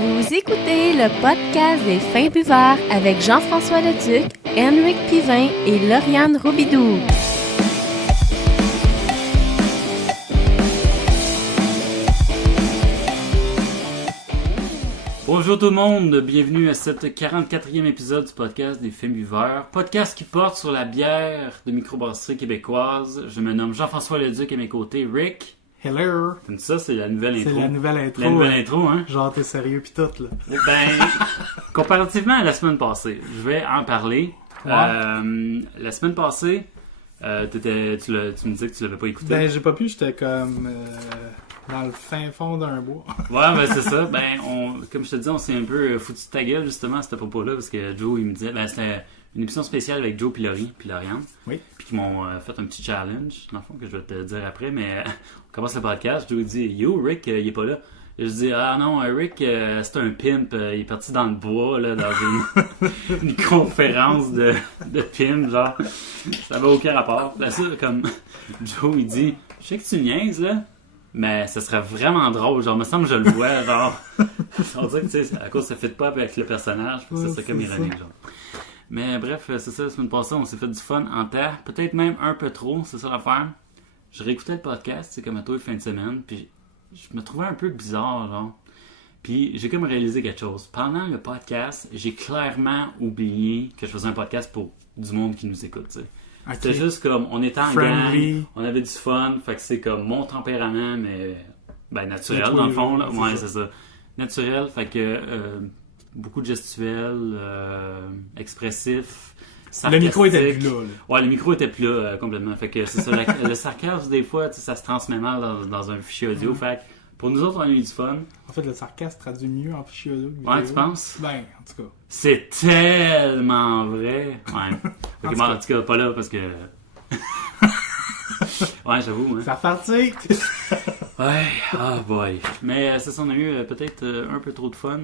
Vous écoutez le podcast des Fins Buveurs avec Jean-François Leduc, Henrik Pivin et Lauriane Robidoux. Bonjour tout le monde, bienvenue à cette 44e épisode du podcast des Fins Buveurs. Podcast qui porte sur la bière de microbrasserie québécoise. Je me nomme Jean-François Leduc, à mes côtés Rick. Hello! Comme ça, c'est la nouvelle intro. C'est la nouvelle intro. La nouvelle intro, hein? Genre, t'es sérieux pis tout, là. Ben, comparativement à la semaine passée, je vais en parler. Ouais. La semaine passée, tu me disais que tu l'avais pas écouté. Ben, j'ai pas pu, j'étais comme dans le fin fond d'un bois. Ouais, ben c'est ça. Ben, comme je te dis, on s'est un peu foutu de ta gueule, justement, à ce propos-là, parce que Joe, il me disait, ben, c'était une émission spéciale avec Joe puis Lauriane. Oui. Puis qui m'ont fait un petit challenge, dans le fond, que je vais te dire après, mais on commence le podcast. Joe dit, yo, Rick, il est pas là. Et je dis, ah non, Rick, c'est un pimp, il est parti dans le bois, là, dans une conférence de pimp, genre. Ça avait aucun rapport. Là, ça, comme Joe, il dit, je sais que tu niaises, là, mais ça serait vraiment drôle, genre, me semble que je le vois, genre. On dirait que, tu sais, à cause ça fit pas avec le personnage, ça serait comme ironique, genre. Mais bref, c'est ça, la semaine passée, on s'est fait du fun en terre, peut-être même un peu trop, c'est ça l'affaire. Je réécoutais le podcast, c'est comme à toi le fin de semaine, puis je me trouvais un peu bizarre, genre. Puis j'ai comme réalisé quelque chose. Pendant le podcast, j'ai clairement oublié que je faisais un podcast pour du monde qui nous écoute, tu sais. Okay. C'était juste comme, on était en gang, on avait du fun, fait que c'est comme mon tempérament, mais ben naturel dans le fond, là. Ouais, c'est ça. Naturel, fait que beaucoup de gestuels, expressifs, sarcastique. Le micro était plus là. Ouais, le micro était plus là complètement. Fait que c'est ça, le sarcasme des fois, ça se transmet mal dans un fichier audio. Fait que pour nous autres, on a eu du fun. En fait, le sarcasme traduit mieux en fichier audio que vidéo. Ouais, tu penses? Ben, en tout cas. C'est tellement vrai. Ouais. Ok, bon, en tout cas, pas là parce que... Ouais, j'avoue. Hein. Ça fatigue. Ouais, ah boy. Mais c'est ça, on a eu peut-être un peu trop de fun.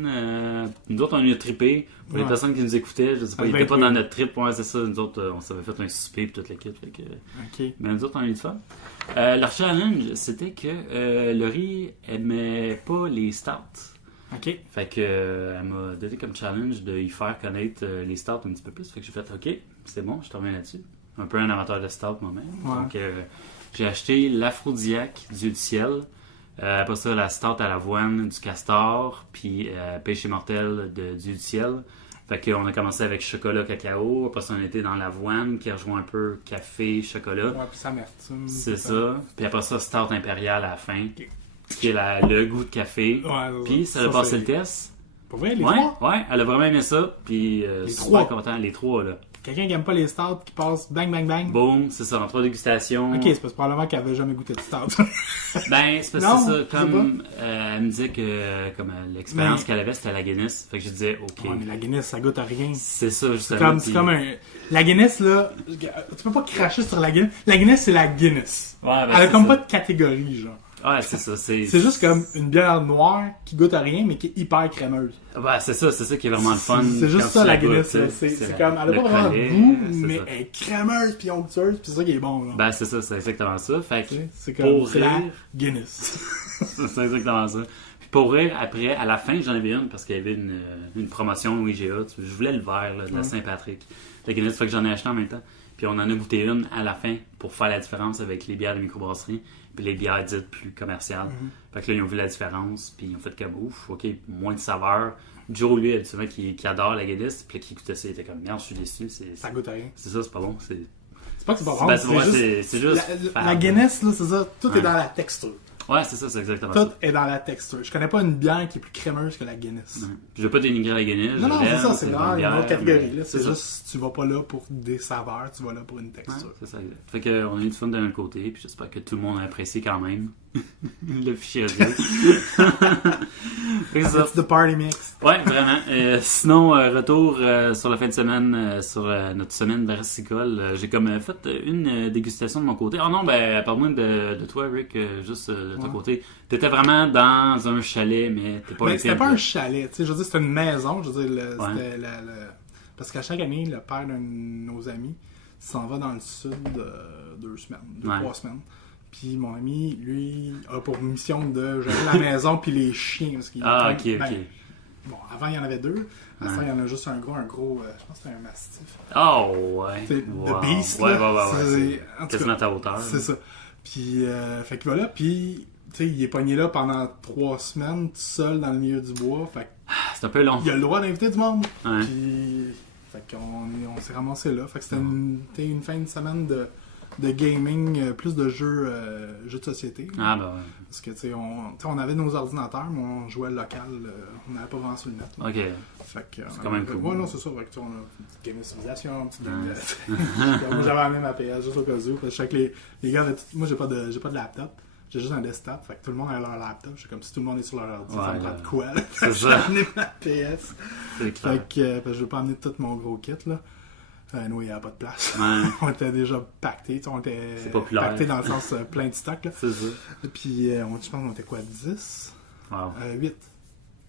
Nous autres, on a trippé. Pour les personnes qui nous écoutaient, je sais pas, ils étaient pas dans notre trip. Ouais, c'est ça. Nous autres, on s'avait fait un souper et toute l'équipe. Fait que... Okay. Mais nous autres, on a eu du fun. Leur challenge, c'était que Laurie aimait pas les stouts. OK. Fait que elle m'a donné comme challenge de y faire connaître les stouts un petit peu plus. Fait que j'ai fait, OK, c'est bon, je te reviens là-dessus. Un peu un amateur de stout moi-même. Ouais. Donc, j'ai acheté l'Aphrodisiaque Dieu du ciel. Après ça, la stout à l'avoine du Castor. Puis Pêche immortel de Dieu du ciel. Fait qu'on a commencé avec chocolat cacao. Après ça, on était dans l'avoine qui rejoint un peu café, chocolat. Ouais, puis ça amertume. C'est ça. Puis après ça, stout impérial à la fin. Okay. Qui est le goût de café. Ouais, puis ça a passé le test. Pour vrai, les trois? Ouais, elle a vraiment aimé ça. Puis les trois. Content, les trois, là. Quelqu'un qui aime pas les stouts, qui passe bang, bang, bang. Boum, c'est ça, en 3 dégustations. Ok, c'est parce que probablement qu'elle avait jamais goûté de stout. Ben, c'est parce que c'est ça, comme elle me disait que comme l'expérience qu'elle avait, c'était la Guinness. Fait que je disais, ok. Ouais, mais la Guinness, ça goûte à rien. C'est ça, justement. C'est comme un... La Guinness, là, tu peux pas cracher sur la Guinness. La Guinness, c'est la Guinness. Ouais, ben, elle a comme pas de catégorie, genre. Ouais, c'est ça. C'est juste comme une bière noire qui goûte à rien, mais qui est hyper crémeuse. Ouais, c'est ça qui est vraiment le fun. C'est juste ça, la Guinness. C'est comme, elle a pas vraiment de goût, mais elle est crémeuse puis onctueuse, puis c'est ça qui est bon. Là. Ben, c'est ça, c'est exactement ça. Fait que, c'est comme, c'est la Guinness. C'est exactement ça. Puis pour rire, après, à la fin, j'en avais une, parce qu'il y avait une promotion au IGA. Je voulais le verre, là, de la Saint-Patrick. La Guinness, fait que j'en ai acheté en même temps. Puis on en a goûté une à la fin, pour faire la différence avec les bières de microbrasserie. Puis les bières dites plus commerciales. Fait que là, ils ont vu la différence, puis ils ont fait comme ouf, ok, moins de saveur. Joe, lui, habituellement, qui adore la Guinness, puis là, qui écoutait ça, il était comme merde, je suis déçu. Ça goûte à rien. C'est ça, c'est pas bon. C'est pas que c'est pas bon, c'est juste. La Guinness, là, c'est ça, tout est dans la texture. Ouais, c'est ça, c'est exactement ça. Tout est dans la texture. Je connais pas une bière qui est plus crémeuse que la Guinness. Je veux pas dénigrer la Guinness. Non, c'est ça, c'est dans une autre catégorie. Là. C'est juste, tu vas pas là pour des saveurs, tu vas là pour une texture. Ouais, c'est ça, exact. Fait qu'on a eu du fun de notre côté, puis j'espère que tout le monde a apprécié quand même le fichier audio. It's the party mix. Ouais, vraiment. Sinon, retour sur la fin de semaine, sur notre semaine brassicole. J'ai comme fait une dégustation de mon côté. Oh non, ben, parle-moi de toi, Rick, juste de ton côté. T'étais vraiment dans un chalet, mais t'es pas... Mais c'était pas un chalet, tu sais, je veux dire, c'était une maison, je veux dire, c'était parce qu'à chaque année, le père d'un de nos amis s'en va dans le sud 2 semaines, 3 semaines. Puis mon ami, lui, a pour mission de gérer la maison puis les chiens. Parce qu'il ok. Bon, avant, il y en avait 2. À ça, il y en a juste un gros, je pense que c'est un mastif. Oh, ouais. C'est wow. The Beast, ouais, là. Ouais. C'est quasiment à ta hauteur. C'est ça. Puis, fait que voilà, puis, tu sais, il est pogné là pendant 3 semaines, tout seul dans le milieu du bois. Fait c'est un peu long. il a le droit d'inviter du monde. Ouais. Puis, fait qu'on s'est ramassé là. Fait que c'était une fin de semaine de gaming, plus de jeux de société. Ah, ben ouais. Parce que, tu sais, on avait nos ordinateurs, mais on jouait local. On n'avait pas vraiment sur le net. Là. Ok. Fait que, c'est quand même cool. Ouais, non, c'est ça. Fait que, on a une petite game de civilisation, une petite game de... Moi, j'avais amené ma PS juste au cas où. Parce que je sais que les gars avaient... Moi, j'ai pas de laptop. J'ai juste un desktop. Fait que tout le monde a leur laptop. C'est comme si tout le monde est sur leur ordi. Ça me prend de quoi, là. C'est ça. J'ai amené ma PS. C'est clair. Fait que je vais pas amener tout mon gros kit, là. Nous, il n'y avait pas de place. Ouais. On était déjà pactés. On était pactés dans le sens plein de stock, là. C'est ça. Puis, je pense qu'on était quoi, 10? Wow. 8.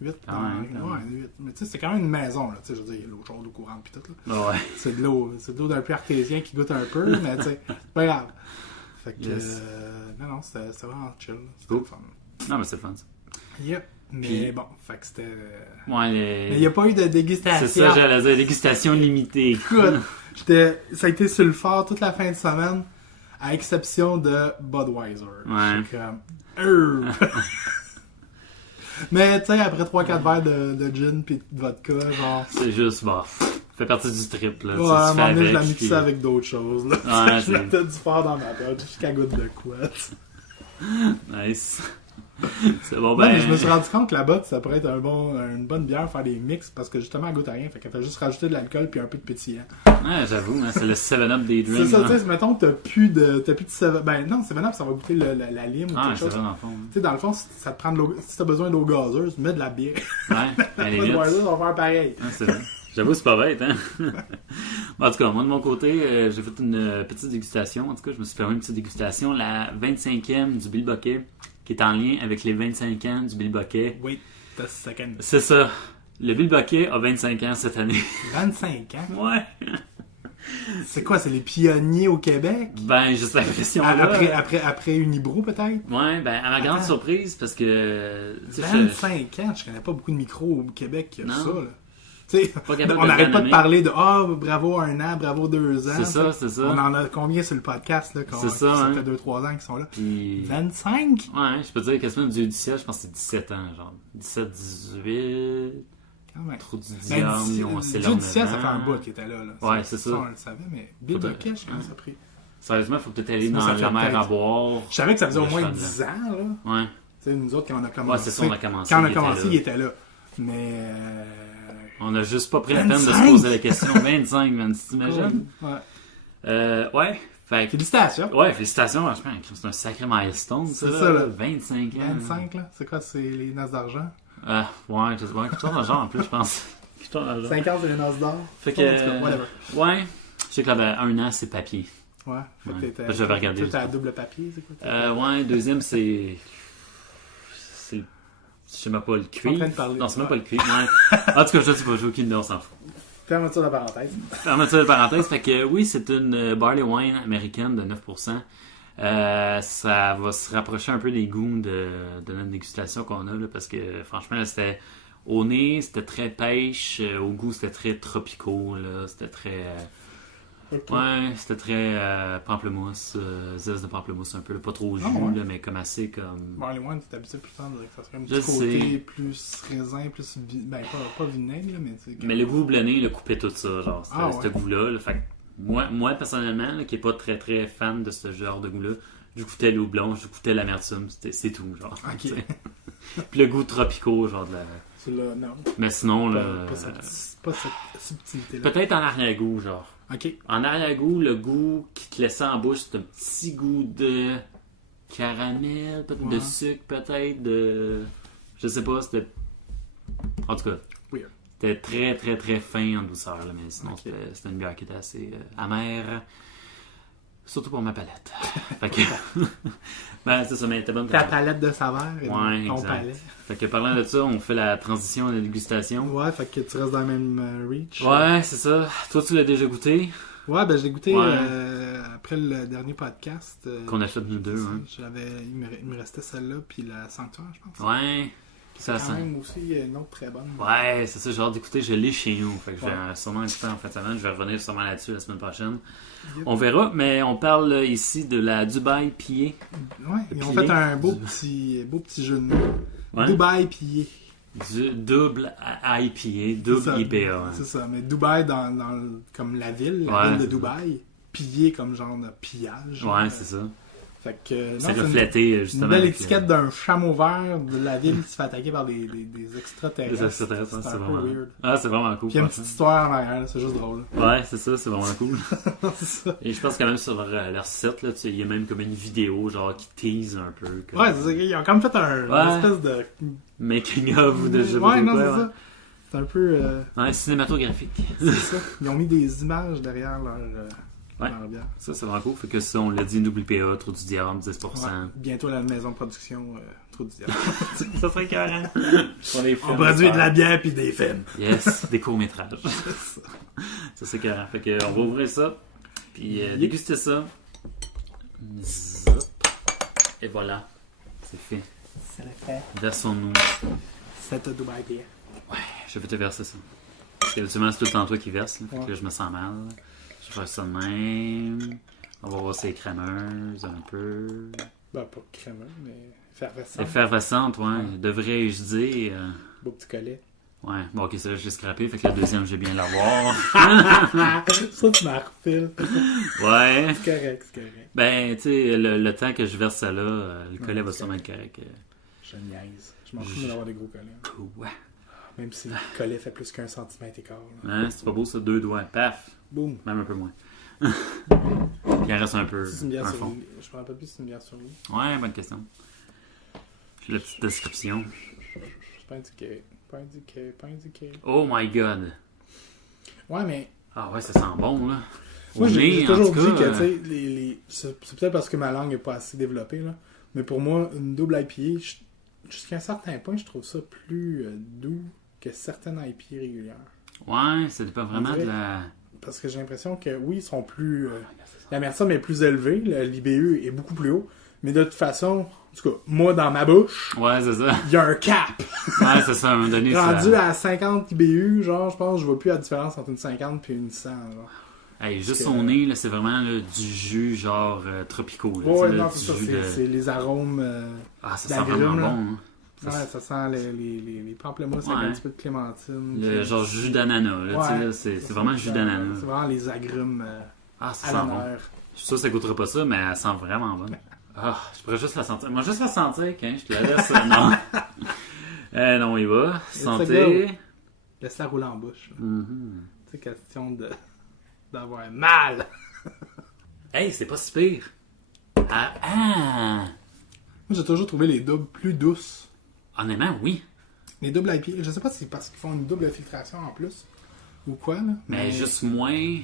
8 Ah ouais, 8. Mais tu sais, c'est quand même une maison, là. Tu sais, je veux dire, il y a l'eau chaude, l'eau courante, puis tout, là. Ouais. C'est de l'eau d'un peu artésien qui goûte un peu, mais tu sais, c'est pas grave. Fait que, Yes. non, c'était vraiment chill. C'était Cool. le fun. Non, mais c'est le fun, ça. Yep. Mais Puis- bon, fait que c'était... Ouais, Mais il n'y a pas eu de dégustation. C'est ça, j'allais dire, dégustation limitée. Écoute, ça a été sur le fort toute la fin de semaine, à exception de Budweiser. Ouais. J'étais comme... Mais tu sais, après 3-4 verres de gin pis de vodka, genre... C'est juste, bah, fait partie du trip, là. Ouais, Tu sais, à un tu fais moment donné, je la avec, mixais puis- avec d'autres choses, là. Ouais, Je mettais du fort dans ma botte jusqu'à goûte de quoi. Nice. C'est bon, Non, ben. mais je me suis rendu compte que la botte, ça pourrait être une bonne bière faire des mix parce que justement, elle goûte à rien. Fait qu'elle fait juste rajouter de l'alcool puis un peu de pétillant. Ouais, j'avoue, hein, c'est le 7-Up des drinks. C'est ça, hein. tu sais, mettons, t'as plus de 7-Up. Ben non, 7-Up, ça va goûter la lime ou Ah, quelque c'est chose. vrai, dans le fond. Tu sais, dans le fond, si ça te prend de l'eau, si t'as besoin d'eau gazeuse, mets de la bière. Ouais, à la limite. Budweiser, on va faire pareil. Ah, c'est vrai. J'avoue, c'est pas bête, hein? Bon, en tout cas, moi, de mon côté, j'ai fait une petite dégustation. En tout cas, je me suis fait une petite dégustation. La 25e du Bill Bucket, qui est en lien avec les 25 ans du Bill Bucket. Oui, t'as 5 ans. C'est ça. Le Bill Bucket a 25 ans cette année. 25 ans? Ouais. C'est quoi, c'est les pionniers au Québec? Ben, juste l'impression là. Après Unibrew, peut-être? Ouais, ben, à ma grande Attends. surprise, parce que... tu sais, 25 ans, je connais pas beaucoup de micros au Québec qui a Non. ça, là. Tu sais, Pas capable on de n'arrête le pas de nommer. parler de « Ah, bravo 1 an, bravo 2 ans. » C'est ça, c'est ça. On en a combien sur le podcast, là? C'est ça, hein. fait 2-3 ans qu'ils sont là. Puis... 25? Ouais, je peux te dire qu'à ce moment du Dieu du ciel, je pense que c'est 17 ans, genre. 17, 18... Ah ouais. Trop du Ben, diable, c'est Dieu du ciel, ça fait un bout qui était là. Ouais, c'est ça. On le savait, mais Bill Faudrait- Bucket, je pense que ça a pris. Sérieusement, faut peut-être aller Sinon, dans ça fait la mer à peut-être- boire. Je savais que ça faisait au Le moins chat, 10 ans, là. Ouais. Tu sais, nous autres, quand on a commencé. Ouais, c'est ça, on a commencé, Quand on a il était commencé, là. il était là. Mais. On a juste pas pris la peine de se 25? poser la question. 25, man, tu t'imagines? Ouais. Ouais. Fait que- Félicitations. Ouais, félicitations, franchement. C'est un sacré milestone, ça. C'est ça, là. 25 ans. 25, là. C'est quoi, c'est les noces d'argent? Ouais, quelque chose dans le genre en plus, je pense. Quelque chose dans le genre. 50, c'est les noces d'or. Fait Ça, en tout cas, que. whatever. Ouais. Je sais que là, ben, 1 an, c'est papier. Ouais. Fait que Ouais. t'étais. J'avais regardé. T'étais à double papier, c'est quoi? Ouais, deuxième, c'est. C'est. Je sais même pas le en cuivre. train de parler. Non, c'est même pas le cuivre. Ouais. En tout cas, je sais pas, j'ai aucune idée, on s'en fout. Ferme-toi la parenthèse. Fermeture de parenthèse, fait que oui, c'est une barley wine américaine de 9%. Ça va se rapprocher un peu des goûts de notre dégustation qu'on a, là, parce que franchement, là, c'était au nez, c'était très pêche, au goût, c'était très tropicaux, là, c'était très... Ok. Ouais, c'était très pamplemousse, zeste de pamplemousse un peu, là, pas trop jus, ouais. là, mais comme assez comme... Barley Wine, t'es habitué plus tard, que ça serait un Je petit côté sais. plus raisin, plus. Ben, pas vinaigre, là, mais tu sais. Mais le goût blonné, il a coupé tout ça, genre, Ah, ce ouais. goût-là. Là. Fait que moi, personnellement, là, qui est pas très très fan de ce genre de goût-là, je goûtais l'eau blanche, je goûtais l'amertume, c'est tout, genre. Ok. tu sais. Puis le goût tropicaux, genre de la... C'est là, non. Mais sinon, là... Pas cette subtilité-là. peut-être en arrière-goût, genre. Ok. En arrière-goût, le goût qui te laissait en bouche, c'est un petit goût de caramel, peut-être de Ouais. sucre, peut-être de... Je sais pas, c'était... En tout cas... Weird. C'était très très très fin en douceur, là, mais sinon Ok. c'était une bière qui était assez amère. Surtout pour ma palette. Fait que... ben c'est ça, mais elle était bonne. Ta palette de saveurs et Ouais, ton exact. palais. Fait que parlant de ça, on fait la transition à la dégustation. Ouais, fait que tu restes dans le même reach. Ouais, c'est ça. Toi, tu l'as déjà goûté? Ouais, ben je l'ai goûté Ouais. après le dernier podcast. Qu'on a fait nous deux, hein. Il me restait celle-là, puis la Sanctuaire, je pense. Ouais. Ça Quand sent. même aussi, il y a une autre très bonne. Ouais, c'est ça, j'ai hâte d'écouter. Je l'ai chez nous. Fait que je vais sûrement écouter en fin de semaine. Je vais revenir sûrement là-dessus la semaine prochaine. Yep. On verra, mais on parle ici de la Dubaï pillée. Ouais, ils ont Pillé. fait un beau petit jeu de mots. Ouais. Dubaï pillé. Du double IPA, double C'est ça. IPA. Ouais. C'est ça, mais Dubaï comme la ville Ouais, de c'est Dubaï. Pillé comme genre de pillage. Ouais, c'est ça. Fait que, non, C'est une- reflété, justement. Une belle avec, étiquette d'un chameau vert de la ville qui se fait attaquer par des extraterrestres. des extraterrestres, C'est c'est un peu vraiment... weird. Ah, c'est vraiment cool. Puis il y a une par petite histoire en arrière, là, c'est juste drôle. Ouais, c'est ça, c'est vraiment cool. c'est ça. Et je pense quand même sur leur site, là, il y a même comme une vidéo genre qui tease un peu. Comme... Ouais, c'est ça. Ils ont comme fait une Ouais. espèce de. Making of ou de je sais pas Ouais, non, quoi, c'est ouais. ça. C'est un peu. Ouais, cinématographique. C'est ça. Ils ont mis des images derrière Ouais. leur bière. Ça, c'est vraiment cool. Fait que ça, on l'a dit, double IPA, trop du diable, 10%. Ouais. Bientôt la maison de production, trop du diable. Ça serait carré. On produit de la bière puis des films. Yes, des courts-métrages. Ça, c'est carré. Fait que, on va ouvrir ça, puis déguster ça. Zop. Et voilà. C'est fait. C'est le fait. Versons-nous. Cette Dubaï bière. Je vais te verser ça. Parce qu'habituellement, c'est tout le temps toi qui verse. Là. Fait que Ouais. là, je me sens mal. Je vais faire ça de même. On va voir si c'est crémeuse un peu. Ben, pas crémeux, mais effervescent. Effervescente, ouais. Devrais-je dire. Beau petit collet. Ouais, bon, ok, ça, j'ai scrappé. Fait que le deuxième, j'ai bien l'avoir. Ça, tu m'as refilé. Ouais. C'est correct, c'est correct. Ben, tu sais, le temps que je verse ça là, le collet va c'est sûrement être correct. Je niaise. Je m'en fous d'avoir des gros collets. Ouais. Même si le collet fait plus qu'un centimètre et quart. là. Hein, c'est pas beau ça, 2 doigts. Paf. Boum. Même un peu moins. Il en reste un peu. C'est une bière un sur fond. lui. Je me rappelle plus si c'est une bière sur lui. Ouais, bonne question. J'ai la petite description. C'est pas indiqué. Pas indiqué. Pas indiqué. Oh my god. Ouais, mais Ah ouais, ça sent bon, là. moi, Au j'ai nez, toujours en tout dit cas, que, tu sais, c'est peut-être parce que ma langue n'est pas assez développée, là. Mais pour moi, une double IPA, jusqu'à un certain point, je trouve ça plus doux que certaines IPA régulières. Ouais, ça dépend vraiment On dirait- de la... Parce que j'ai l'impression que, oui, ils sont plus... l'amertume est plus élevée, l'IBU est beaucoup plus haut. Mais de toute façon, en tout cas, moi, dans ma bouche, Ouais, c'est ça. il y a un cap. Ouais, c'est ça, à un moment donné, Rendu ça... à 50 IBU, genre, je pense, je vois plus la différence entre une 50 et une 100. Genre. Hey, juste Parce que- son nez, là, c'est vraiment là, du jus, genre, tropicaux. Là, Ouais, tu sais, là, non, du c'est ça, jus de- c'est les arômes. Ah, ça sent d'agrumes, vraiment là. bon. Hein. Ça, Ouais, ça sent les pamplemousses avec Ouais. un petit peu de clémentine. Le puis- genre jus d'ananas, là, tu sais, Ouais, là, c'est vraiment le jus d'ananas. C'est vraiment les agrumes Ah, ça à sent bon. l'honneur. Je suis sûr que ça goûtera pas ça, mais elle sent vraiment bonne. Ah, je pourrais juste la sentir. Moi, juste la sentir, quand je te la laisse. Non. Non, on y va. Santé. Laisse-la rouler en bouche. là. Mhm. C'est question d'avoir mal. Hey, c'est pas si pire. Ah! Moi, j'ai toujours trouvé les doubles plus douces. Honnêtement, oui. Les doubles IPA, je sais pas si c'est parce qu'ils font une double filtration en plus ou quoi, là. Mais juste moins.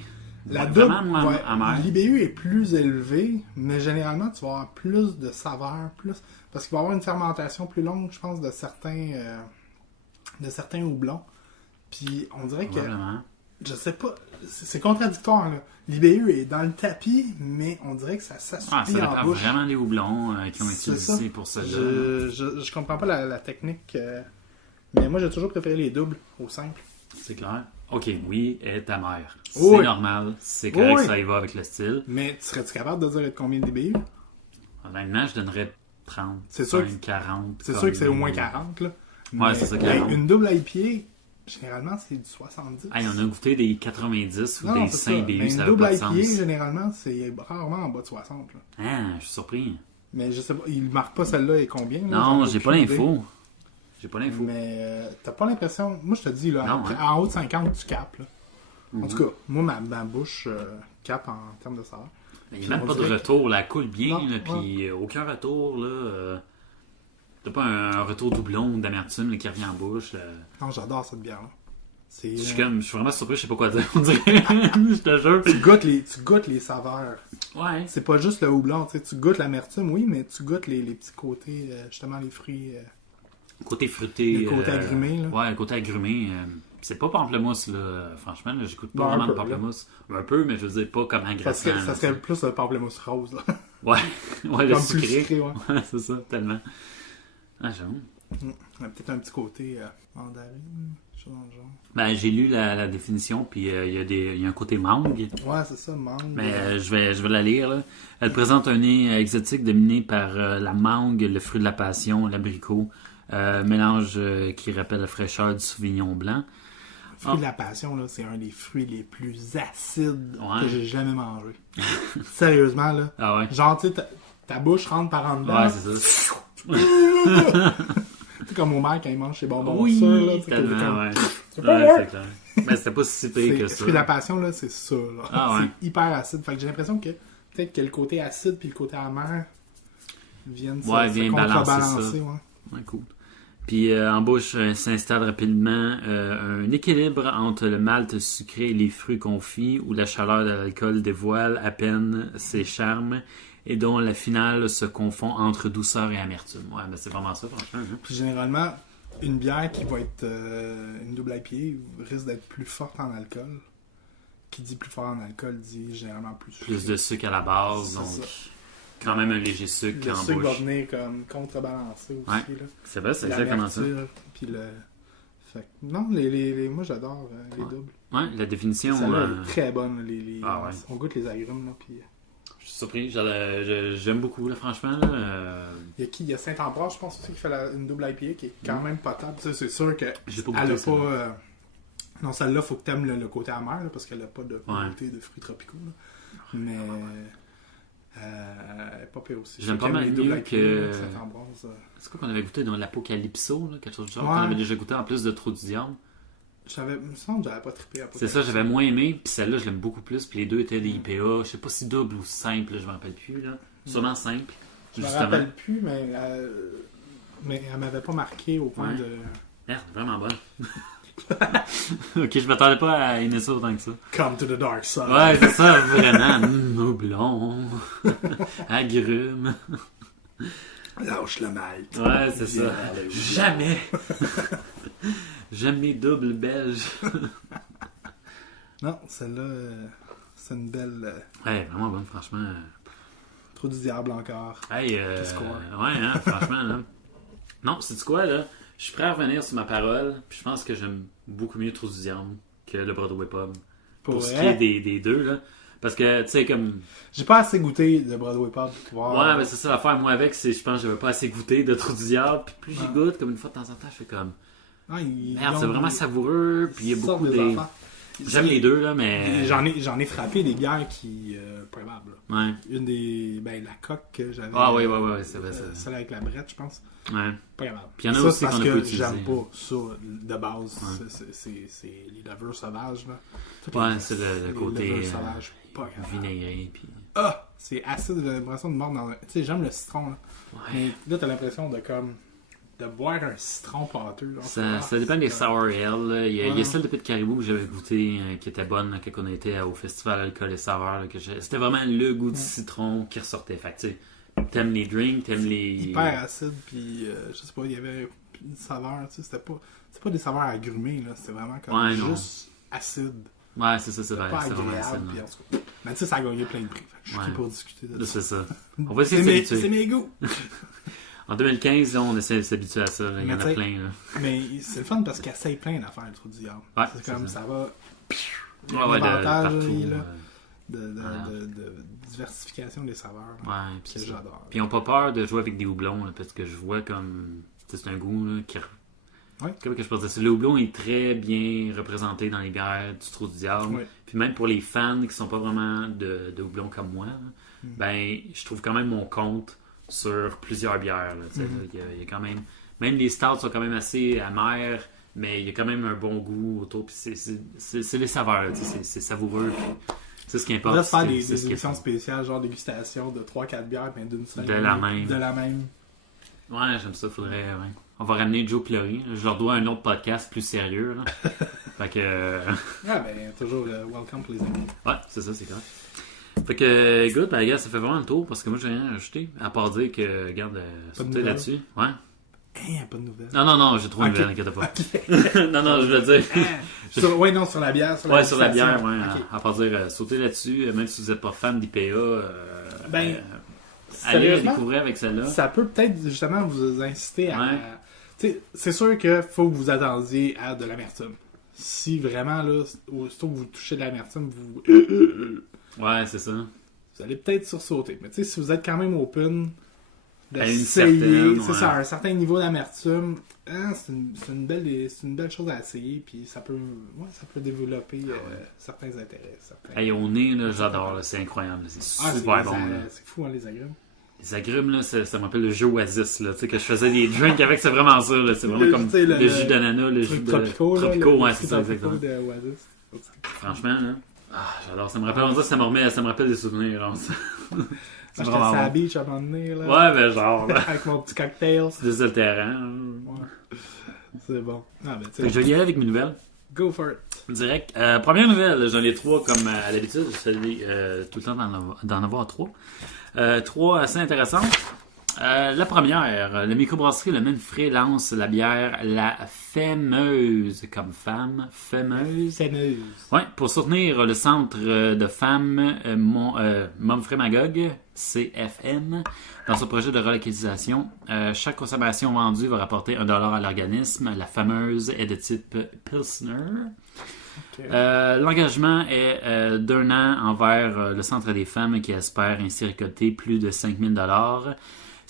la double, Vraiment moins ouais, amer. l'IBU est plus élevé, mais généralement, tu vas avoir plus de saveur, parce qu'il va y avoir une fermentation plus longue, je pense, de certains houblons. Puis, on dirait que, Probablement. je sais pas, c'est contradictoire, là. L'IBU est dans le tapis, mais on dirait que ça Ah, s'assouplit ça en dépend bouche. vraiment des houblons qui ont été C'est utilisés ça. pour cela. Je comprends pas la technique, mais moi, j'ai toujours préféré les doubles au simple. C'est clair. Ok, oui, elle est amère. C'est Oui. normal. C'est correct, Oui. ça y va avec le style. Mais serais-tu capable de dire combien d'IBU? Honnêtement, je donnerais 30, C'est sûr que- 40. C'est comme- sûr que c'est au moins 40, là. Ouais, Mais, c'est ça, ben, 40. une double IPA, généralement, c'est du 70. Hey, on a goûté des 90 ou Non, des c'est 5 ça. BU, Mais ça une n'a double pas de IPA, sens. généralement, c'est rarement en bas de 60. Là. Ah, je suis surpris. Mais je sais pas, il marque pas celle-là et combien. là, Non, j'en ai j'ai pas aucune l'info. J'ai pas idée. l'info. Mais t'as pas l'impression. Moi, je te dis, là, Non, après, hein. en haut de 50, tu capes. Là. Mhm. En tout cas, moi, ma bouche cape en termes de saveur. Il n'y a même on pas de dirait retour, là, elle coule bien, Non, là, puis aucun retour, là. T'as pas un retour doublon d'amertume là, qui revient en bouche. Là. Non, j'adore cette bière-là. C'est, Je suis vraiment surpris, je sais pas quoi dire, on dirait. Je te jure. tu goûtes les saveurs. Ouais. C'est pas juste le houblon, tu sais, tu goûtes l'amertume, oui, mais tu goûtes les petits côtés, justement les fruits. Côté fruité. Le côté agrumé, là. Ouais, le côté agrumé. C'est pas pamplemousse, là. Franchement, là, j'écoute pas Non, un vraiment de peu, là. pamplemousse. Un peu, mais je veux dire, pas comme agressant. Ça serait plus le pamplemousse rose, là. Ouais, ouais, le Comme plus sucré. sucré, ouais. Ouais, c'est ça, tellement. Ah, j'avoue. Peut-être un petit côté mandarine, chose dans le genre. Ben, j'ai lu la définition, puis il y a un côté mangue. Ouais, c'est ça, mangue. Mais je vais la lire. Là. Elle présente un nez exotique dominé par la mangue, le fruit de la passion, l'abricot, mélange qui rappelle la fraîcheur du Sauvignon blanc. Le fruit de la passion, là, c'est un des fruits les plus acides que j'ai jamais mangé. Sérieusement, là. Ah ouais? Genre, tu sais, ta bouche rentre par en dedans. Ouais, c'est ça. C'est comme mon mère quand il mange ses bonbons. Oui, ça, là, tellement, ouais. C'est Ouais, pas c'est clair. Mais c'était pas si pire que Le ça. fruit de la passion, là, c'est ça. Là. Ah ouais. C'est hyper acide. Fait que j'ai l'impression que peut-être que le côté acide puis le côté amer viennent vient balancer contrebalancer. ça. Ouais. Ouais, cool. Puis en bouche s'installe rapidement un équilibre entre le malt sucré et les fruits confits où la chaleur de l'alcool dévoile à peine ses charmes et dont la finale se confond entre douceur et amertume. Ouais, mais c'est vraiment ça, franchement. Hein? Puis généralement, une bière qui va être une double IPA risque d'être plus forte en alcool. Qui dit plus fort en alcool dit généralement plus sucré. Plus de sucre à la base, C'est donc ça. quand même un léger sucre Le en sucre va bouche. venir comme contrebalancer aussi. Ouais. Là. C'est vrai, c'est exactement ça. L'amertume, puis le... Fait que, non, moi j'adore les doubles. Ouais, la définition... Celle-là est très bonne. Ah ouais. On goûte les agrumes. Là, puis... Je suis surpris, j'aime beaucoup, là, franchement. Là, Il y a qui? Il y a Saint-Ambroise, je pense aussi, qui fait une double IPA qui est quand même potable. Tu sais, c'est sûr que J'ai pas elle goûté a ça. pas... Non, celle-là, faut que t'aimes le côté amer, là, parce qu'elle a pas de Ouais. côté de fruits tropicaux. Là. Mais... elle est pas pire aussi. J'aime Je pas sais mal qu'elle a les double mieux IPA, que- là, Saint-Ambroise. C'est quoi qu'on avait goûté dans l'Apocalypso, là, quelque chose du genre, Ouais. qu'on avait déjà goûté en plus de Trop du Diable. Il me semble que j'avais pas trippé à C'est ça, j'avais moins aimé, puis celle-là, je l'aime beaucoup plus, puis les deux étaient des IPA, je sais pas si double ou simple, là, je me rappelle plus, là. Sûrement simple, Je me justement. rappelle plus, mais elle m'avait pas marqué au point Ouais. de... Merde, vraiment bonne. Ok, je m'attendais pas à aimer ça autant que ça. Come to the dark side. Ouais, c'est ça, vraiment. Houblon, agrumes. Lâche le malt. Ouais, c'est ça. Viens, allez, Jamais. Jamais double belge. Non, celle-là, c'est une belle... Ouais, vraiment bonne, franchement. Trou du diable encore. Hey, Qu'est-ce qu'on a? ouais, hein, franchement, là. Non, c'est quoi, là? Je suis prêt à revenir sur ma parole, puis je pense que j'aime beaucoup mieux Trou du Diable que le Broadway Pub. Pour ce qui est des deux, là. Parce que, tu sais, comme... J'ai pas assez goûté de Broadway Pub pour pouvoir... Ouais, mais c'est ça l'affaire, moi, avec, c'est, je pense que j'avais pas assez goûté de Trou du Diable, puis plus j'y goûte, comme une fois de temps en temps, je fais comme... Ouais, Merde, c'est vraiment savoureux, puis il y a beaucoup des... affaires. J'aime les deux, là, mais... J'en ai frappé des bières qui... probables. Ouais. Une des... Ben, la coque que j'avais... Ah oui, c'est vrai, ça. Celle avec la brette, je pense. Ouais. Pas grave. Puis il y en a ça, aussi c'est parce qu'on a pas que utilisé. j'aime pas ça de base. Ouais. C'est les levures sauvages, là. Toutes Ouais, les- c'est le les côté levures sauvages, pas grave. vinaigré, puis... Ah! C'est acide, j'ai l'impression de mordre dans... Tu sais, j'aime le citron, là. Ouais. Mais là, t'as l'impression de comme... De boire un citron pâteux, là. Ça dépend des sour ale. Là. Il y a Ouais. celle de Pit Caribou que j'avais goûté qui était bonne là, quand on était au festival Alcool et Saveurs. C'était vraiment le goût du citron qui ressortait. Fait que, tu sais, t'aimes les drinks, t'aimes les... Hyper acide, puis je sais pas, il y avait une saveur, tu sais, c'était pas des saveurs agrumées, là. C'était vraiment comme Ouais, non. juste acide. Ouais, c'est ça, c'est vrai. Pas C'est vraiment agréable, acide, puis là. en tout cas. Mais tu sais, ça a gagné plein de prix. Fait que je suis Ouais. qui pour discuter de ça. C'est ça. On va essayer de C'est s'habituer. mes goûts! En 2015, là, on essaie de s'habituer à ça. Là. Il y en Mais a t'sais- plein. Là. Mais c'est le fun parce qu'elle essaye plein d'affaires, le trou du diable. Ouais, c'est c'est comme ça. ça va. Ouais, L'avantage, partout. là, Voilà. de diversification des saveurs. là, Ouais, puis que c'est ça. j'adore. Puis ils n'ont pas peur de jouer avec des houblons, là, parce que je vois comme... tu sais, c'est un goût là, qui... Ouais. Comment que je peux dire ça? Le houblon est très bien représenté dans les bières du Trou du Diable. Ouais. Puis même pour les fans qui sont pas vraiment de houblon comme moi, là, ben je trouve quand même mon compte sur plusieurs bières. Là, tu sais, là. Il y a quand même... Même les stouts sont quand même assez amers, mais il y a quand même un bon goût autour. Puis c'est les saveurs, là, tu sais, c'est savoureux. Puis c'est ce qui On importe. devrait se faire c'est des ce qui est émissions fun. spéciales, genre dégustation de 3-4 bières, mais d'une seule. De la même. De la même. Ouais, j'aime ça, faudrait... Ouais. On va ramener Joe Pleury. Je leur dois un autre podcast plus sérieux. Là. Fait que... Ah, ben, toujours welcome pour les amis. Ouais, c'est ça, c'est correct. Fait que, écoute, ben, regarde, ça fait vraiment le tour parce que moi, j'ai rien à ajouter. À part dire que, regarde, de sauter nouvelles? là-dessus. Ouais. Hein, pas de nouvelles. Non, j'ai trop une Ok. nouvelle, inquiète pas. non, je veux dire. Ouais, non, sur la bière. Ouais, sur la bière, ouais. Ok. À part dire, sauter là-dessus, même si vous n'êtes pas fan d'IPA, Ben, allez la sérieusement, découvrir avec celle-là. ça peut peut-être justement vous inciter à. Ouais. Tu sais, c'est sûr qu'il faut que vous attendiez à de l'amertume. Si vraiment, là, aussitôt que vous touchez de l'amertume, vous... Ouais, c'est ça. Vous allez peut-être sursauter. Mais tu sais, si vous êtes quand même open À une d'essayer, certaine, c'est ouais. ça, un certain niveau d'amertume, hein, c'est une belle chose à essayer, puis ça peut développer certains intérêts. Hey, au nez, là, j'adore, là, c'est incroyable. C'est super bon. Là. C'est fou, hein, les agrumes. Les agrumes, là, ça me rappelle le jeu Oasis, là, tu sais, que je faisais des drinks avec, c'est vraiment ça, là. C'est vraiment comme le jus d'ananas, le jus de... Tropicaux, ouais, c'est ça, exactement. De Oasis. Franchement, là, j'adore. Ça me rappelle, on dirait que ça me rappelle des souvenirs, genre. J'étais à la beach à un moment donné, là. Ouais, ben genre, là. Avec mon petit cocktail. C'est désaltérant. Ouais. C'est bon. Ah, ben, Je vais y aller avec mes nouvelles. Go for it. Direct. Première nouvelle, j'en ai 3 comme à l'habitude. J'essaie tout le temps d'en avoir 3. 3 assez intéressantes. La première, la microbrasserie Le Manfred lance la bière La Fameuse, comme femme, fameuse. Fameuse. Ouais, pour soutenir le centre de femmes Manfred Magog, CFM, dans son projet de relocalisation. Chaque consommation vendue va rapporter $1 à l'organisme. La Fameuse est de type Pilsner. Okay. L'engagement est d'1 an envers le Centre des femmes qui espère ainsi récolter plus de 5 000 $.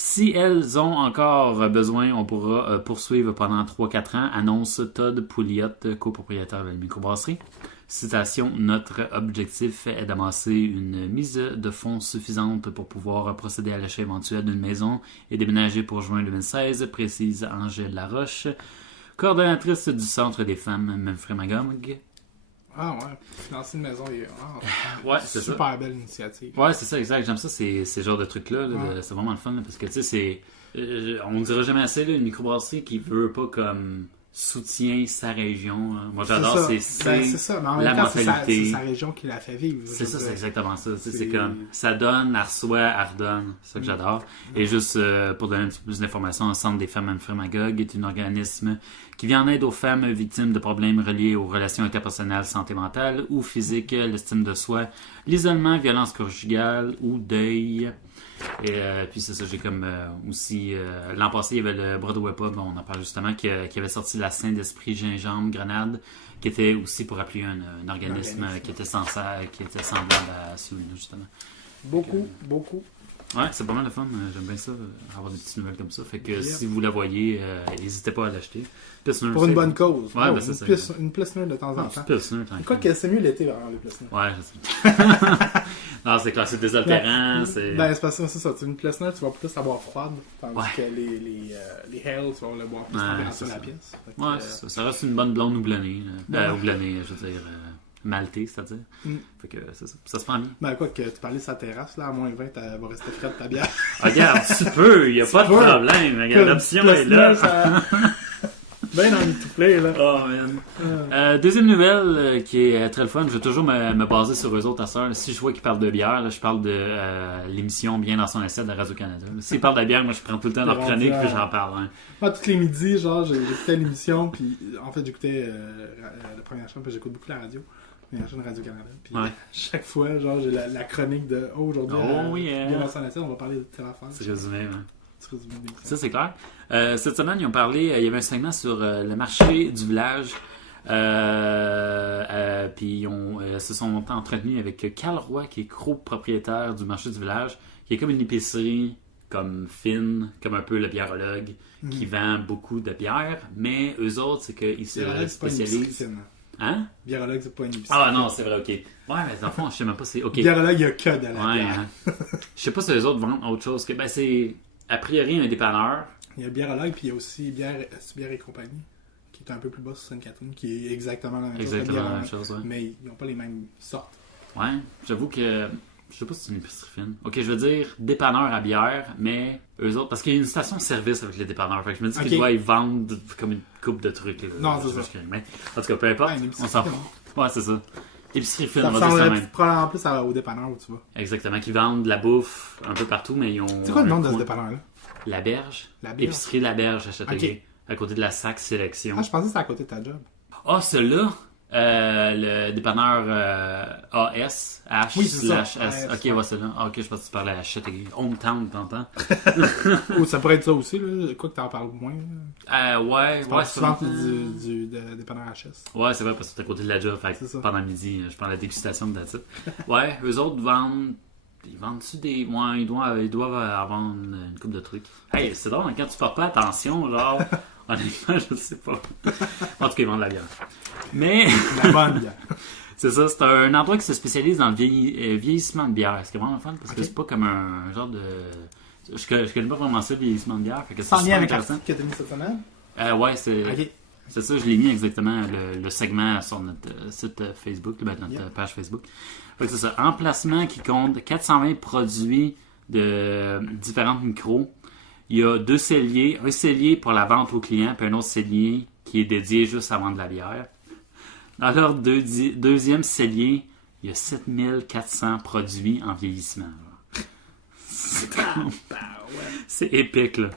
Si elles ont encore besoin, on pourra poursuivre pendant 3-4 ans, annonce Todd Pouliot, copropriétaire de la microbrasserie. Citation, notre objectif est d'amasser une mise de fonds suffisante pour pouvoir procéder à l'achat éventuel d'une maison et déménager pour juin 2016, précise Angèle Laroche, coordonnatrice du Centre des femmes Manfred Magog. Ah ouais, financer une maison, ouais, c'est super belle initiative. Ouais, c'est ça, exact. J'aime ça, ces genres de trucs-là. Là, ouais. C'est vraiment le fun, là, parce que, tu sais, c'est... on ne dira jamais assez, là, une microbrasserie qui veut pas, comme, soutient sa région. Hein. Moi, j'adore, c'est ça. Mais en même temps, c'est sa région qui l'a fait vivre. C'est ça, c'est exactement ça. C'est comme, ça donne, elle reçoit, elle redonne. C'est ça que j'adore. Et juste, pour donner un petit peu plus d'informations, le Centre des femmes Manfred Magog est un organisme qui vient en aide aux femmes victimes de problèmes reliés aux relations interpersonnelles, santé mentale ou physique, l'estime de soi, l'isolement, violence conjugale ou deuil. Et puis c'est ça, j'ai comme aussi... l'an passé, il y avait le Broadway Pub, on en parle justement, qui avait sorti la Saint-Esprit Gingembre Grenade, qui était aussi pour appuyer un organisme qui était semblable à celui-là, justement. Beaucoup. Ouais, c'est pas mal de fun. J'aime bien ça, avoir des petites nouvelles comme ça. Fait que si vous la voyez, n'hésitez pas à l'acheter. Pilsner, pour une bonne cause. Ouais, ben c'est ça. Une Pilsner de temps en temps. Pilsner, quoi que c'est mieux l'été, vraiment, les Pilsner. Ouais, je sais. Non, c'est clair, c'est désaltérant. Ben, c'est parce que c'est ça. Une Pilsner, tu vas plus la boire froide, tandis que les Hales, tu vas la boire plus température la pièce. Ouais, ça reste une bonne blonde houblonnée. Houblonnée, je veux dire... maltais, c'est-à-dire. Fait que c'est ça. Ça se prend bien. Ben, quoi que tu parlais de sa terrasse, là, à moins 20, elle va rester frette ta bière. Regarde, tu peux, il n'y a pas de problème. Regarde, l'option est là. Ben dans le tout-play, là. Oh, man. Deuxième nouvelle qui est très le fun, je vais toujours me baser sur eux autres à ça. Si je vois qu'ils parlent de bière, là, je parle de l'émission Bien dans son assiette de Radio-Canada. S'ils parlent de bière, moi je prends tout le temps leur chronique puis j'en parle. Hein. Moi, tous les midis, genre, j'écoutais l'émission, puis en fait, j'écoutais la première chaîne, puis j'écoute beaucoup la radio. La chaîne Radio-Canada. Puis chaque fois, genre, j'ai la chronique de aujourd'hui. Bien dans son assiette, on va parler de telle affaire. C'est résumé, hein. Ça, c'est clair. Cette semaine, ils ont parlé, il y avait un segment sur le marché du village. Puis ils se sont entretenus avec Carl Roy, qui est copropriétaire du marché du village, qui est comme une épicerie, comme fine, comme un peu le biérologue, qui vend beaucoup de bières. Mais eux autres, c'est qu'ils se spécialisent. Hein? Biérologue, c'est pas une épicerie. Ah non, c'est vrai, ok. Ouais, mais dans le fond, je sais même pas si. Okay. Biérologue, il y a que de la bière. Hein. Je sais pas si eux autres vendent autre chose que. Ben, c'est a priori un dépanneur. Il y a biérologue, puis il y a aussi bière et compagnie, qui est un peu plus bas sur Sainte-Catherine, qui est exactement la même chose. Ouais. Mais ils n'ont pas les mêmes sortes. Ouais, j'avoue que. Je sais pas si c'est une épicerie fine. Ok, je veux dire dépanneur à bière, mais eux autres. Parce qu'il y a une station-service avec les dépanneurs. Fait que je me dis qu'ils doivent vendre comme une coupe de trucs. Là, non, c'est ça. Mais, en tout cas, peu importe. On s'en fout. Ouais, c'est ça. Épicerie fine, on va dire ça même. Probablement plus au dépanneur où tu vas. Exactement, qui vendent de la bouffe un peu partout, mais ils ont. C'est quoi le nom de ce dépanneur-là? La Berge. Épicerie La Berge à Châteauguay. À côté de la SAC Sélection. Ah, je pensais que c'était à côté de ta job. Ah, celui-là? Le dépanneur AS, H, Oui, c'est ça. slash S. Ok, ouais, c'est là. Ok, je pense que tu parlais à Shit Hometown, t'entends? Ou ça pourrait être ça aussi, là. Quoi que t'en parles moins. Ouais, Tu parles c'est souvent ça. du dépanneur HS. Ouais, c'est vrai, parce que c'est à côté de la job. Fait que C'est ça. pendant le midi, je prends la dégustation de that's it. Ouais, eux autres vendent. Ils vendent-tu des. Ouais, ils doivent avoir une couple de trucs. Hey, c'est drôle, hein, quand tu portes pas attention, genre. Honnêtement, je sais pas. En tout cas, ils vendent de la bière. Mais. La bonne bière. C'est ça, c'est un endroit qui se spécialise dans le vieillissement de bière. C'est vraiment fun parce que Ok. c'est pas comme un genre de. Je connais pas vraiment ça, le vieillissement de bière. Fait que c'est Sans super lien avec intéressant. l'article que t'as mis cette semaine? Ouais, c'est. Ok. C'est ça, je l'ai mis exactement le segment sur notre site Facebook, notre page Facebook. Fait que c'est ça, emplacement qui compte 420 produits de différentes micros. Il y a 2 celliers, un cellier pour la vente aux clients, puis un autre cellier qui est dédié juste à vendre de la bière. Dans leur deuxième cellier, il y a 7400 produits en vieillissement. C'est épique, là.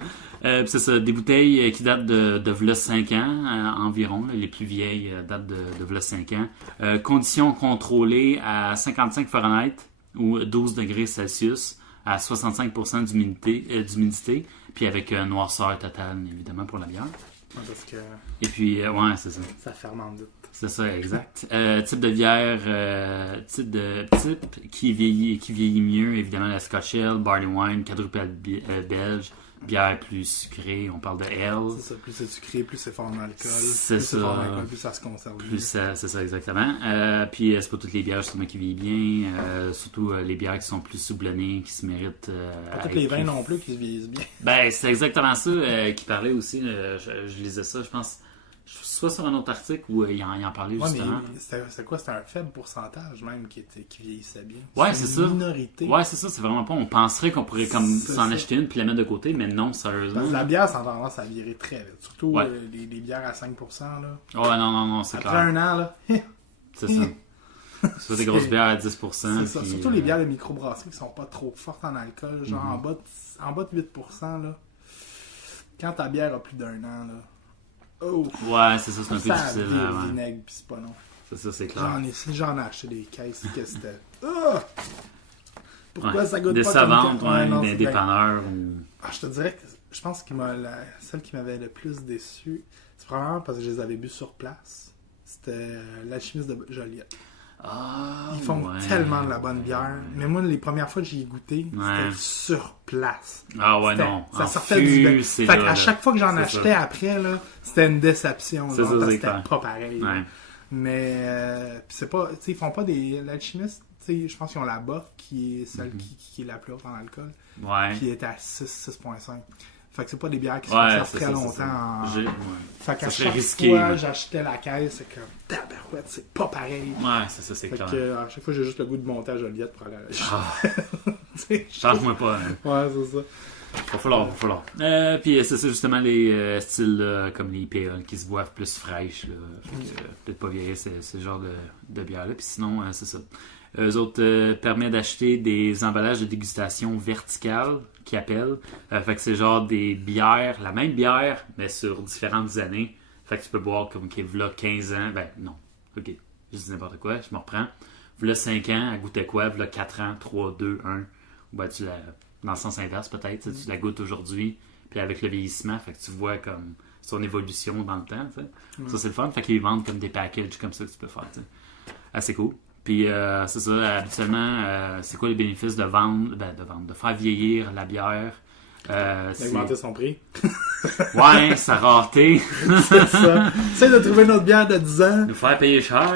C'est ça, des bouteilles qui datent de v'là 5 ans environ. Là, les plus vieilles datent de v'là 5 ans. Conditions contrôlées à 55 Fahrenheit ou 12 degrés Celsius à 65% d'humidité. Puis avec noirceur totale, évidemment, pour la bière. Ouais, parce que Et puis, ouais, c'est ça. ça fermente vite. C'est ça, exact. Type de bière, type qui vieillit mieux, évidemment la Scotch Ale, Barley Wine, quadruple belge, bière plus sucrée, on parle de ale. C'est ça, plus c'est sucré, plus c'est fort dans l'alcool. C'est Plus c'est fort dans ça. l'alcool, plus ça se conserve. Plus c'est ça exactement. Puis c'est pas toutes les bières justement qui vieillissent bien, surtout les bières qui sont plus soublonnées, qui se méritent. Pas à tous les être vins plus- non plus qui se vieillissent bien. Ben c'est exactement ça qui parlait aussi. Je lisais ça, je pense, soit sur un autre article où il en parlait Ouais, justement. mais c'était quoi? C'était un faible pourcentage même qui vieillissait bien. Ouais, c'est ça. une minorité. Ouais, c'est ça, c'est vraiment pas. On penserait qu'on pourrait comme C'est s'en ça. acheter une puis la mettre de côté, mais non, sérieusement. Parce que la bière, ça a tendance à virer très vite. Surtout Ouais. les bières à 5%. Là. Ouais, non, c'est Après clair. un an, là, C'est ça. C'est des grosses bières à 10%. c'est ça. puis, Surtout les bières de microbrasserie qui sont pas trop fortes en alcool, genre Mhm. en bas de 8%. Là. Quand ta bière a plus d'un an, là, oh, Ouais, c'est ça, c'est un peu ça difficile. vire ouais. vinaigre, pis c'est pas non. C'est ça, c'est clair. J'en ai acheté des caisses que c'était. Ah! Pourquoi Ouais. ça goûte Des pas savantes, comme ouais, non, des c'est bien. dépanneurs. Ou... Ah, je te dirais que je pense que celle qui m'avait le plus déçu, c'est probablement parce que je les avais bu sur place. C'était l'alchimiste de Joliette. Ah, Ils font ouais. tellement de la bonne bière. Mais moi, les premières fois que j'y ai goûté, Ouais. c'était sur place. Ah ouais, C'était- non. Ça En sortait du bec. c'est Fait là, qu'à là. chaque fois que j'en C'est achetais ça. après, là, c'était une déception. C'est genre, ça, parce que c'est c'était clair. pas pareil. Ouais. Mais pis c'est pas. Tu sais, ils font pas des. L'alchimiste, tu sais, je pense qu'ils ont la Bock qui est celle qui est la plus haute en alcool. Ouais. Qui est à 6,5. Fait que c'est pas des bières qui se Ouais, conservent c'est très ça, longtemps c'est ça. en. Ouais. Fait qu'à Ça serait chaque risqué, fois là. j'achetais la caisse, c'est comme tabarouette, c'est pas pareil. Ouais, c'est ça, c'est Fait clair. que à chaque fois j'ai juste le goût de monter à Joliette pour aller à la Ah, Tu sais, change-moi pas. Hein. Ouais, c'est ça. Va falloir. Puis c'est ça, justement, les styles là, comme les IPA qui se boivent plus fraîches. Là. Fait que, peut-être pas vieillir ce genre de bière-là. Puis sinon, c'est ça. Eux autres permettent d'acheter des emballages de dégustation verticales qu'ils appellent. Fait que c'est genre des bières, la même bière, mais sur différentes années. Fait que tu peux boire comme qu'il y a 15 ans. Ben non, ok, je dis n'importe quoi, je me reprends. V'là 5 ans, elle goûtait quoi? V'là 4 ans, 3, 2, 1. Ou ben tu la... Dans le sens inverse peut-être, tu la goûtes aujourd'hui, puis avec le vieillissement, fait que tu vois comme son évolution dans le temps, tu sais. Ça c'est le fun, fait qu'ils vendent comme des packages comme ça que tu peux faire, tu sais. Assez cool. Puis c'est ça, habituellement, c'est quoi les bénéfices de vendre, de faire vieillir la bière? D'augmenter son prix. Ouais, sa rareté, C'est ça. Essaye de trouver une autre bière de 10 ans. nous faire payer cher,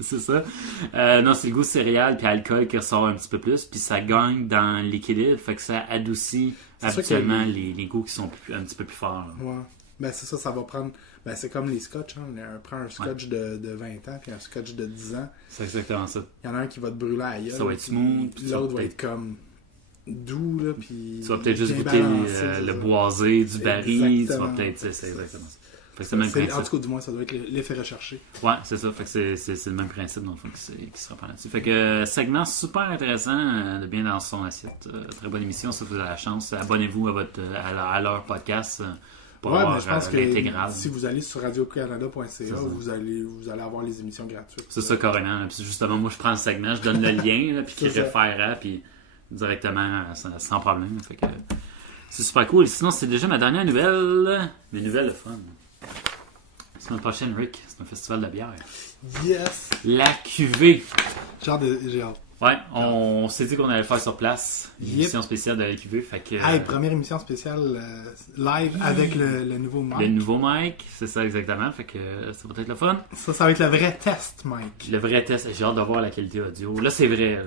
c'est ça. Non, c'est le goût céréal puis alcool qui ressort un petit peu plus, puis ça gagne dans l'équilibre, fait que ça adoucit C'est sûr habituellement que les goûts qui sont un petit peu plus forts. Là. Ouais. Ben c'est ça, ça va prendre. Ben c'est comme les scotch, hein. Prends un scotch de 20 ans puis un scotch de 10 ans. C'est exactement ça. Il y en a un qui va te brûler à la gueule. Ça va être smooth, puis puis ça va l'autre va peut-être- être comme doux, là, puis Tu vas peut-être juste bien goûter balancé, c'est le ça. boisé du baril, tu vas Exactement. peut-être, c'est exactement ça. Fait que c'est le même En principe. tout cas, du moins, ça doit être l'effet recherché. Ouais, c'est ça. Fait que c'est le même principe dans le fond qui se reprend là-dessus. Fait que segment super intéressant, de bien dans son assiette. Très bonne émission, si vous avez la chance. Abonnez-vous à leur podcast. pour Ouais, avoir mais je pense que l'intégrale. si vous allez sur radiocanada.ca, C'est ça. vous allez avoir les émissions gratuites. C'est ça, carrément. Là. Puis justement, moi, je prends le segment, je donne le lien, là, puis qui C'est ça. réfère à, puis directement, sans problème. Fait que c'est super cool. Sinon, c'est déjà ma dernière nouvelle. Mes nouvelles, le fun. La semaine prochaine, Rick, c'est un festival de bière. Yes! La cuvée. J'ai hâte. Ouais, on s'est dit qu'on allait le faire sur place. Une Yep. émission spéciale de la cuvée. Fait que, Hey, première émission spéciale live avec le nouveau Mike. le nouveau mic, c'est ça exactement. Fait que ça va être le fun. Ça va être le vrai test, Mike. Le vrai test, j'ai hâte de voir la qualité audio. Là, c'est vrai. Là.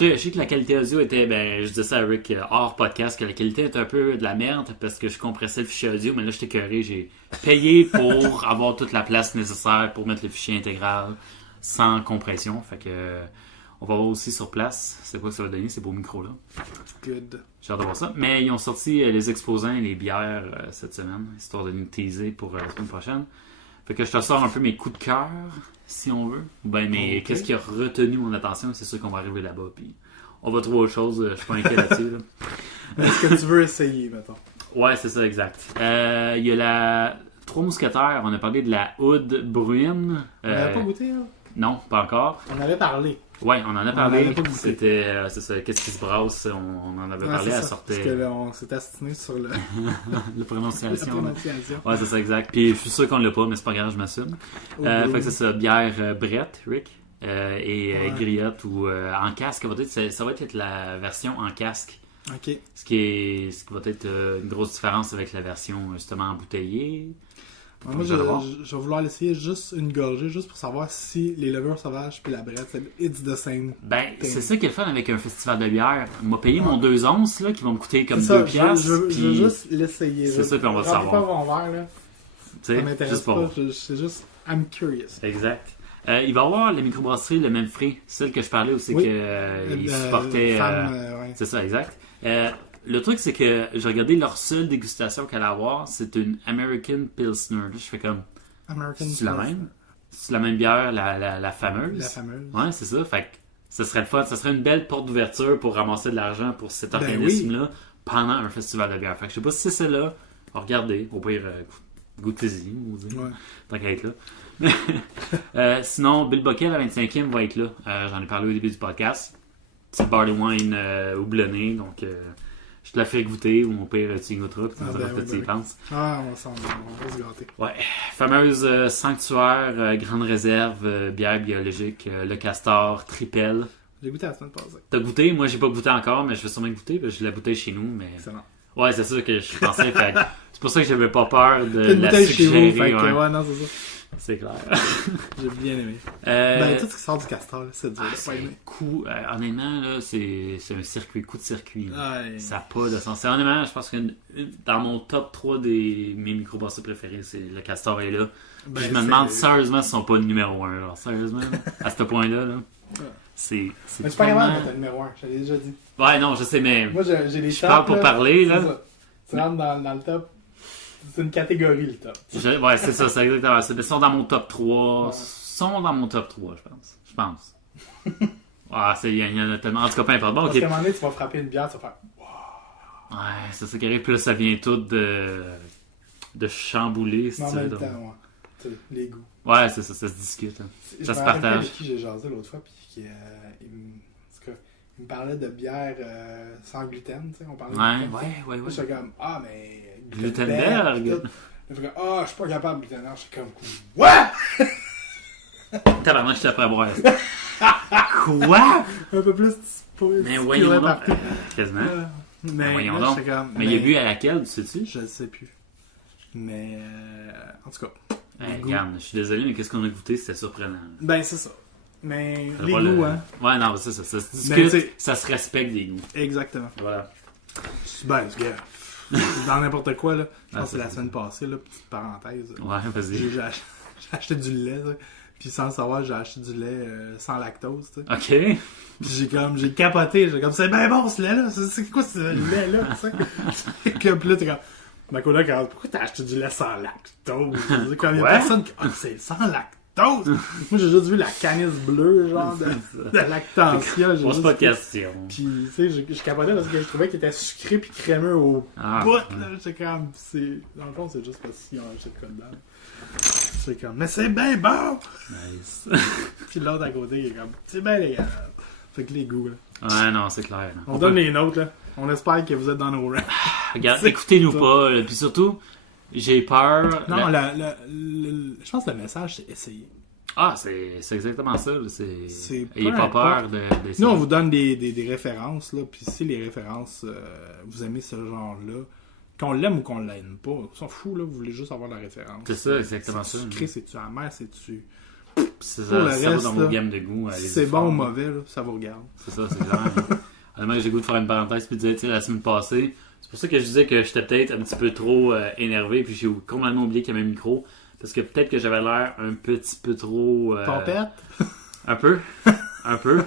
Ouais. Je sais que la qualité audio était, je disais ça à Rick hors podcast, que la qualité était un peu de la merde parce que je compressais le fichier audio, mais là, j'étais écœuré. J'ai payé pour avoir toute la place nécessaire pour mettre le fichier intégral sans compression. Fait que on va voir aussi sur place c'est quoi que ça va donner, ces beaux micros-là. Good. J'ai hâte de voir ça. Mais ils ont sorti les exposants et les bières cette semaine, histoire de nous teaser pour la semaine prochaine. Fait que je te sors un peu mes coups de cœur, si on veut. Ben, mais Ok. qu'est-ce qui a retenu mon attention? C'est sûr qu'on va arriver là-bas. Puis on va trouver autre chose. Je suis pas inquiet là-dessus. Là. Est-ce que tu veux essayer, mettons? Ouais, c'est ça, exact. Il y a la Trois Mousquetaires. On a parlé de la Oud Bruine. On n'avait pas goûté, là? Non, pas encore. On avait parlé. Ouais, on en a On parlé. l'avait pas goûté. C'était, c'est ça, qu'est-ce qui se brasse? On en avait Ouais, parlé. c'est Elle ça. sortait Parce que là, on s'est astiné sur la la prononciation. prononciation. Ouais, c'est ça, exact. Puis je suis sûr qu'on l'a pas, mais c'est pas grave, je m'assume. Fait que c'est ça, bière Brett, Rick, et Ouais. griotte ou en casque. Ça va être la version en casque. Ok. Ce qui va être une grosse différence avec la version justement embouteillée. Moi, je vais vouloir l'essayer juste une gorgée, juste pour savoir si les levures sauvages puis la brette, it's the same. Ben, c'est ça qui est le fun avec un festival de bière. On m'a payé mon 2 onces, là, qui vont me coûter comme C'est ça, 2 piastres. je veux puis, juste l'essayer. c'est ça, puis on va le Remplis savoir. pas mon verre, là. tu Ça sais, m'intéresse juste pour pas. voir. C'est juste, I'm curious. Exact. Il va y avoir la microbrasserie Le Même Frais. Celle que je parlais aussi, Oui. qu'il supportait... Femme, ouais. C'est ça, exact. Le truc, c'est que j'ai regardé leur seule dégustation qu'elle allait avoir, c'est une American Pilsner. Là, je fais comme, American c'est la Pilsner. même? C'est la même bière, la fameuse? La fameuse. Ouais, c'est ça. Fait que ce serait le fun. Ce serait une belle porte d'ouverture pour ramasser de l'argent pour cet Ben organisme-là pendant un festival de bière. Fait que je sais pas si c'est celle-là. Regardez. Au pire, goûtez-y. Ouais. Tant qu'à être là. Sinon, Bill Bockel à 25e va être là. J'en ai parlé au début du podcast. Petit barley wine houblonné. Donc, je te la fais goûter ou au pire, tu y goûteras. Puis tu me diras ce que tu y penses. Ah, on va se gâter. Ouais. Fameuse Sanctuaire, Grande Réserve, bière biologique, Le Castor, Tripel. J'ai goûté la semaine passée. T'as goûté? Moi, j'ai pas goûté encore, mais je vais sûrement goûter. Parce que j'ai la bouteille chez nous. Mais... Excellent. Ouais, c'est ça que je pensais. Fait que c'est pour ça que j'avais pas peur de Une la bouteille chez suggérer. vous, fait que, ouais. ouais, non, c'est ça. C'est clair. J'ai bien aimé. Euh, Ben, tout ce qui sort du castor, là, c'est dur. Ah, de pas c'est un aimer. coup, honnêtement, là, c'est un circuit, coup de circuit. là. Ouais. Ça n'a pas de sens. Honnêtement, je pense que dans mon top 3 des mes microbrasseries préférés, c'est le Castor est là. Puis Ben, je me c'est- demande sérieusement s'ils sont pas le numéro 1. Alors, sérieusement, à ce point-là, là, c'est Mais c'est pas tellement- grave d'être le numéro 1, je l'ai déjà dit. Ouais, non, je sais, mais Moi, j'ai les je tops. parle pour là, parler, c'est là. ça. Tu rentres dans le top. C'est une catégorie, le top. Ouais, c'est ça, c'est exactement ça. Ils sont dans mon top 3. Ouais. Sont dans mon top 3, je pense. Je pense. Ah, il y en a tellement. En tout cas, peu importe. Bon, Parce ok. qu'à un moment donné, tu vas frapper une bière, tu vas faire. Ouais, c'est ça qui arrive. Puis là, ça vient tout de chambouler. Mais en c'est même donc. temps, ouais. Tu sais, les goûts. Ouais, c'est ça, ça se discute. Hein. Je Ça me se rappelle partage. avec qui j'ai jasé l'autre fois, puis en tout cas, il me parlait de bière sans gluten, tu sais, on parlait de gluten. Ouais. Moi, j'étais comme, ah, mais. Glutenberg. puis tout. Il fait comme, ah, je suis pas capable de glutenberg. J'étais comme, ouais! Tabarnak, je t'ai après boire. Quoi? Un peu plus Mais voyons donc. partout. Quasiment. Mais voyons là, donc. j'étais comme, Mais il a bu à laquelle, tu sais-tu? Je le sais plus. Mais, en tout cas. les goûts. Regarde, je suis désolé, mais qu'est-ce qu'on a goûté? C'était surprenant. Ben, c'est ça. Mais, Ça les va goûts, le- hein. Ouais, non, c'est ça. Ça se Mais discute, t'sais- ça se respecte des goûts. Exactement. Voilà. Ben, c'est gars. Dans n'importe quoi, là. Je Ah, pense que c'est c'est la ça. semaine passée, là, petite parenthèse. Ouais, vas-y. J'ai acheté du lait, là. Puis sans le savoir, j'ai acheté du lait sans lactose, tu sais. Ok. Puis j'ai capoté, j'ai comme, c'est bien bon ce lait-là, c'est quoi ce lait-là, tu sais. Puis là, t'es comme, ma coloc, pourquoi t'as acheté du lait sans lactose? C'est comme, il y a Ouais. personne qui, c'est sans lactose. lactose! Moi, j'ai juste vu la canisse bleue, genre, de lactantia. Pose pas de questions. Puis, tu sais, je capotais parce que je trouvais qu'il était sucré puis crémeux au bout, là. J'étais comme, dans le fond, c'est juste parce qu'ils ont acheté de quoi dedans. C'est comme, mais c'est bien bon! Nice. Puis l'autre à côté, il est comme, c'est bien légal. Fait que les goûts, là. Ouais, non, c'est clair. Là. On donne les notes, là. On espère que vous êtes dans nos rangs. Regarde, écoutez-nous pas. Là. Puis surtout, j'ai peur. Non, je pense que le message, c'est essayer. Ah, c'est exactement ça. Là. C'est Ayez pas peur d'essayer. Nous, on vous donne des références, là. Puis si les références, vous aimez ce genre-là, qu'on l'aime ou qu'on l'aime pas, on s'en fout, là. Vous voulez juste avoir la référence. C'est ça, exactement ça. C'est sucré, c'est-tu amer, c'est-tu. C'est ça, ça reste, va dans vos là, gammes de goût. Si c'est bon ou mauvais, là, ça vous regarde. C'est ça, c'est clair. Honnêtement, j'ai le goût de faire une parenthèse puis de dire, tu sais, la semaine passée, c'est pour ça que je disais que j'étais peut-être un petit peu trop énervé, puis j'ai complètement oublié qu'il y avait un micro, parce que peut-être que j'avais l'air un petit peu trop... Tempête? Un peu.